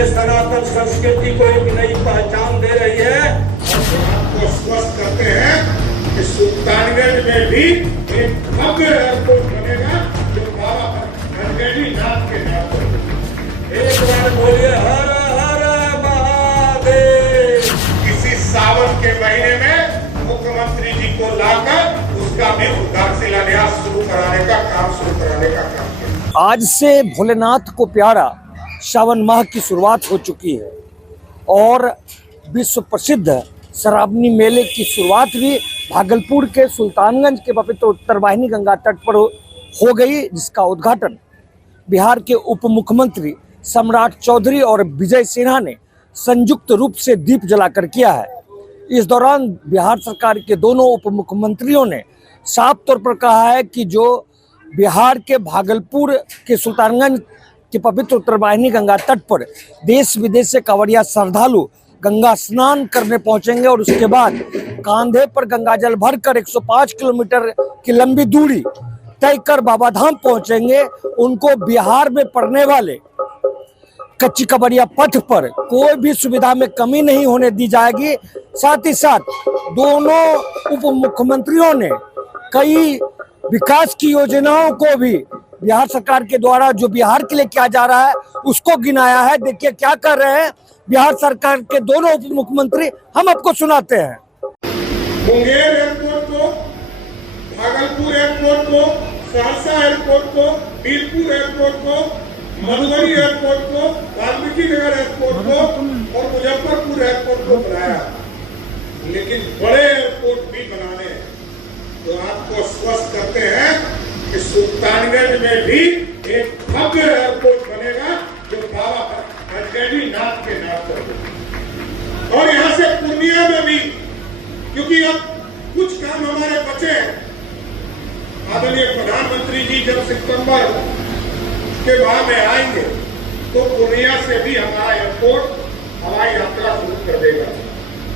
हमारे सनातन संस्कृति को एक नई पहचान दे रही है। आपको स्वस्थ करते हैं कि सुल्तानगंज में भी एक भव्य एयरपोर्ट बनेगा जो बाबा धनगढ़ी नाथ के नाम पर। एक बार बोलिए हर हर महादेव। इसी सावन के महीने में मुख्यमंत्री जी को लाकर उसका भी उद्धार शिलान्यास शुरू कराने का काम किया। आज से भोलेनाथ को प्यारा श्रावण माह की शुरुआत हो चुकी है और विश्व प्रसिद्ध श्रावणी मेले की शुरुआत भी भागलपुर के सुल्तानगंज के पवित्र उत्तरवाहिनी गंगा तट पर हो गई, जिसका उद्घाटन बिहार के उप मुख्यमंत्री सम्राट चौधरी और विजय सिन्हा ने संयुक्त रूप से दीप जलाकर किया है। इस दौरान बिहार सरकार के दोनों उप मुख्यमंत्रियों ने साफ तौर पर कहा है कि जो बिहार के भागलपुर के सुल्तानगंज के पवित्र उत्तरवाहिनी गंगा तट पर देश विदेश से कांवड़िया श्रद्धालु गंगा स्नान करने पहुंचेंगे और उसके बाद कांधे पर गंगाजल भरकर 105 किलोमीटर की लंबी दूरी तय कर बाबा धाम पहुंचेंगे। उनको बिहार में पड़ने वाले कच्ची कबरिया पथ पर कोई भी सुविधा में कमी नहीं होने दी जाएगी। साथ ही साथ दोनों उप मुख्यमंत्रियों ने कई विकास की योजनाओं को भी बिहार सरकार के द्वारा जो बिहार के लिए किया जा रहा है उसको गिनाया है। देखिए क्या कर रहे हैं बिहार सरकार के दोनों उप मुख्यमंत्री, हम आपको सुनाते हैं। मुंगेर एयरपोर्ट को, भागलपुर एयरपोर्ट को, सहरसा एयरपोर्ट को, बीरपुर एयरपोर्ट को, मधुबनी एयरपोर्ट को, वाल्मीकि नगर एयरपोर्ट को और मुजफ्फरपुर एयरपोर्ट को बनाया, लेकिन बड़े एयरपोर्ट भी बनाने हैं। तो आपको स्वस्थ करते हैं कि सुल्तानगंज में भी एक भव्य एयरपोर्ट बनेगा जो बाबा धनगढ़ी नाथ के नाम पर। और यहाँ से पूर्णिया में भी, क्योंकि अब कुछ काम हमारे बचे हैं। आदरणीय प्रधानमंत्री जी जब सितंबर के माह में आएंगे तो पूर्णिया से भी हमारा एयरपोर्ट हवाई यात्रा शुरू कर देगा।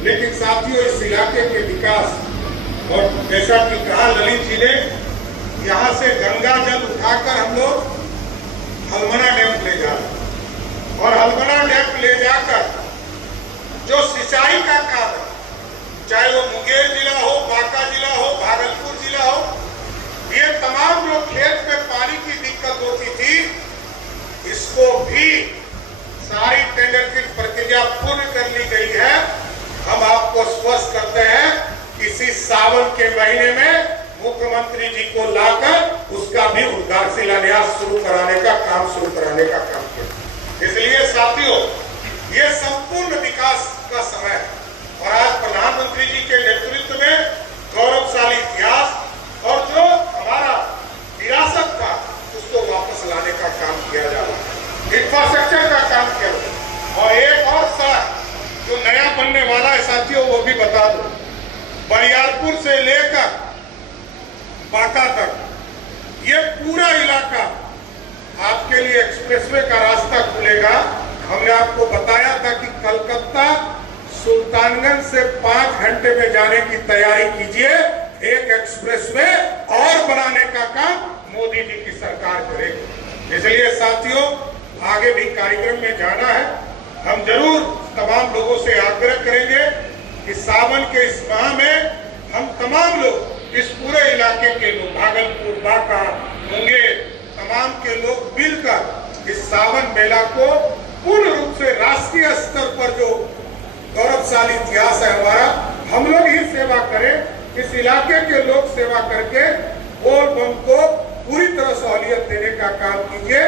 लेकिन साथियों, इस इलाके के विकास और जैसा कि कहा ललित जी ने, यहाँ से गंगा जल उठाकर हम लोग हलमना डैम ले जा रहे हैं और हलमना डैम ले जाकर जो सिंचाई का काम है, चाहे वो मुंगेर जिला हो, बांका जिला हो, भागलपुर जिला हो, ये तमाम जो खेत में पानी की दिक्कत होती थी, इसको भी सारी टेंडर की प्रक्रिया पूर्ण कर ली गई है। हम आपको स्वस्थ करते हैं किसी सावन के महीने में मुख्यमंत्री जी को लाकर उसका भी उद्धार शिलान्यास शुरू कराने का काम किया। इसलिए साथियों, ये संपूर्ण विकास का समय है और आज प्रधानमंत्री जी के नेतृत्व में गौरवशाली इतिहास और जो हमारा विरासत था उसको वापस लाने का काम किया जा रहा है, इंफ्रास्ट्रक्चर का काम किया जा रहा है। और एक और सड़क जो नया बनने वाला है साथियों, वो भी बता दो, बरियारपुर से लेकर बांका तक ये पूरा इलाका आपके लिए एक्सप्रेसवे का रास्ता खुलेगा। हमने आपको बताया था कि कलकत्ता सुल्तानगंज से 5 घंटे में जाने की तैयारी कीजिए। एक एक्सप्रेसवे और बनाने का काम मोदी जी की सरकार करेगी। इसलिए साथियों, आगे भी कार्यक्रम में जाना है। हम जरूर तमाम लोगों से आग्रह करेंगे कि सावन के इस माह में हम तमाम लोग, इस पूरे इलाके के लोग, भागलपुर, बांका, मुंगेर, तमाम के लोग मिलकर इस सावन मेला को पूर्ण रूप से राष्ट्रीय स्तर पर जो गौरवशाली इतिहास है हमारा, हम लोग ही सेवा करें। इस इलाके के लोग सेवा करके बोल बम को पूरी तरह सहूलियत देने का काम कीजिए।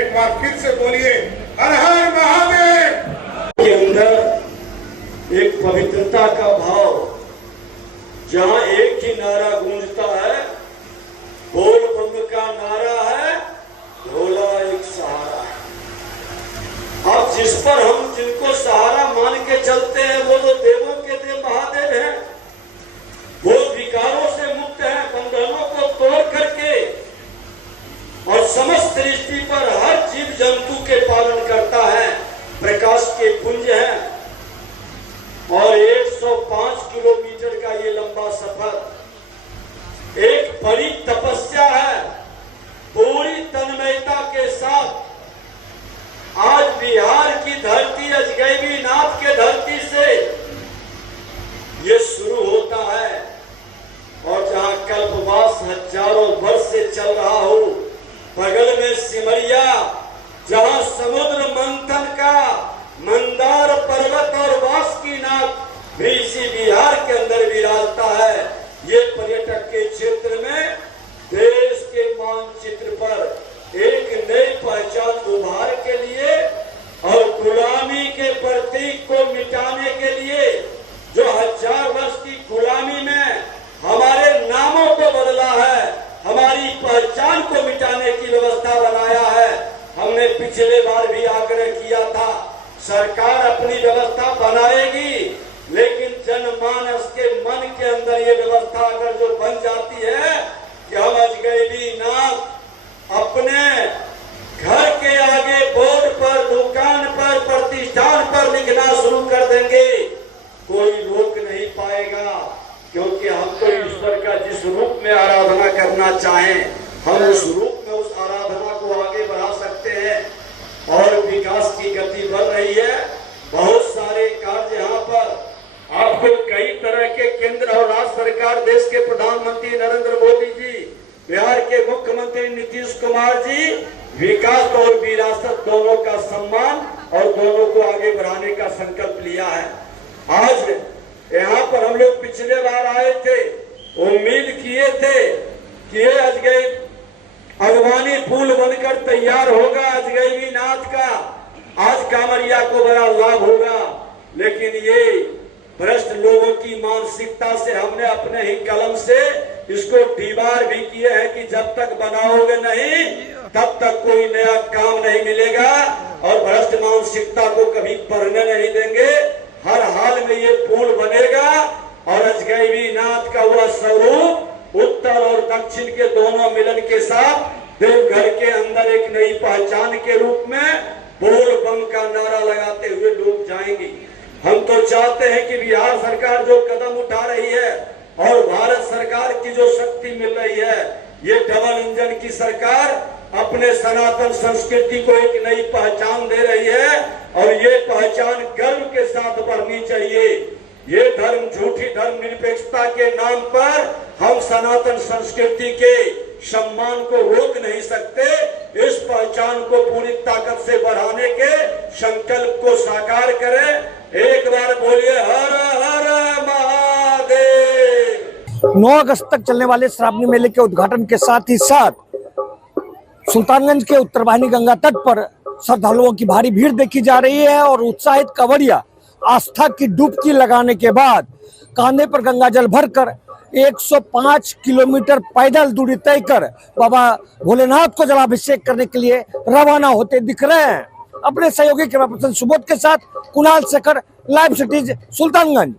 एक बार फिर से बोलिए हर हर महादेव। के अंदर एक पवित्रता का भाव, जहां एक ही नारा गूंजता है, बोल बम का नारा है, भोला एक सहारा है। अब जिस पर हम जिनको सहारा मान के चलते हैं वो तो देवों के देव महादेव हैं। वो विकारों से मुक्त हैं, बंधनों को तोड़ करके और समस्त सृष्टि पर हर जीव जंतु के पालन करता है। प्रकाश के पुंज है और 105 किलोमीटर का ये लंबा सफर एक बड़ी तपस्या है। पूरी तन्मयता के साथ आज बिहार की धरती अजगैबी नाथ के धरती से ये शुरू होता है, और जहां कल्पवास हजारों वर्ष से चल रहा हो, बगल में सिमरिया जहां समुद्र मंथन का मंदार पर्वत और वासुकीनाथ भी इसी बिहार के अंदर विराजता है। ये पर्यटक के क्षेत्र में देश के मानचित्र पर एक नई पहचान उभार के लिए और गुलामी के प्रतीक को मिटाने के लिए, जो 1000 वर्ष की गुलामी में हमारे नामों को बदला है, हमारी पहचान को मिटाने की व्यवस्था बनाया है। हमने पिछले बार भी आग्रह किया था, सरकार अपनी व्यवस्था बनाएगी, लेकिन जनमानस के मन के अंदर ये व्यवस्था अगर जो बन जाती है कि हम अजगैबी नाथ अपने घर के आगे बोर्ड पर, दुकान पर, प्रतिष्ठान पर लिखना शुरू कर देंगे, कोई रोक नहीं पाएगा, क्योंकि हम तो ईश्वर का जिस रूप में आराधना करना चाहें, हम उस रूप में उस आराधना को आगे बढ़ा सकते हैं। और विकास की गति बढ़ रही है, बहुत सारे कार्य यहाँ पर आपको कई तरह के केंद्र और राज्य सरकार, देश के प्रधानमंत्री नरेंद्र मोदी जी, बिहार के मुख्यमंत्री नीतीश कुमार जी, विकास और विरासत दोनों का सम्मान और दोनों को आगे बढ़ाने का संकल्प लिया है। आज यहाँ पर हम लोग पिछले बार आए थे, उम्मीद किए थे कि ये अगवानी पुल बनकर तैयार होगा अजगैबी नाथ का, आज कांवरिया को बड़ा लाभ होगा, लेकिन ये भ्रष्ट लोगों की मानसिकता से हमने अपने ही कलम से इसको दीवार भी किए हैं कि जब तक बनाओगे नहीं तब तक कोई नया काम नहीं मिलेगा, और भ्रष्ट मानसिकता को कभी बढ़ने नहीं देंगे। हर हाल में ये पुल बनेगा और अजगैबी नाथ का वह स्वरूप उत्तर और दक्षिण के दोनों मिलन के साथ देवघर के अंदर एक नई पहचान के रूप में बोल बम का नारा लगाते हुए लोग जाएंगे। हम तो चाहते हैं कि बिहार सरकार जो कदम उठा रही है और भारत सरकार की जो शक्ति मिल रही है, ये डबल इंजन की सरकार अपने सनातन संस्कृति को एक नई पहचान दे रही है, और ये पहचान गर्व के साथ बढ़नी चाहिए। ये धर्म झूठी धर्म निरपेक्षता के नाम पर हम सनातन संस्कृति के सम्मान को रोक नहीं सकते। इस पहचान को पूरी ताकत से बढ़ाने के संकल्प को साकार करें। एक बार बोलिए हर हर महादेव। 9 अगस्त तक चलने वाले श्रावणी मेले के उद्घाटन के साथ ही साथ सुल्तानगंज के उत्तरवाहिनी गंगा तट पर श्रद्धालुओं की भारी भीड़ देखी जा रही है, और उत्साहित कांवड़िया आस्था की डुबकी लगाने के बाद कांधे पर गंगा जल भरकर 105 किलोमीटर पैदल दूरी तय कर बाबा भोलेनाथ को जलाभिषेक करने के लिए रवाना होते दिख रहे हैं। अपने सहयोगी कैमरा पर्सन सुबोध के साथ कुणाल शेखर, लाइव सिटीज सुल्तानगंज।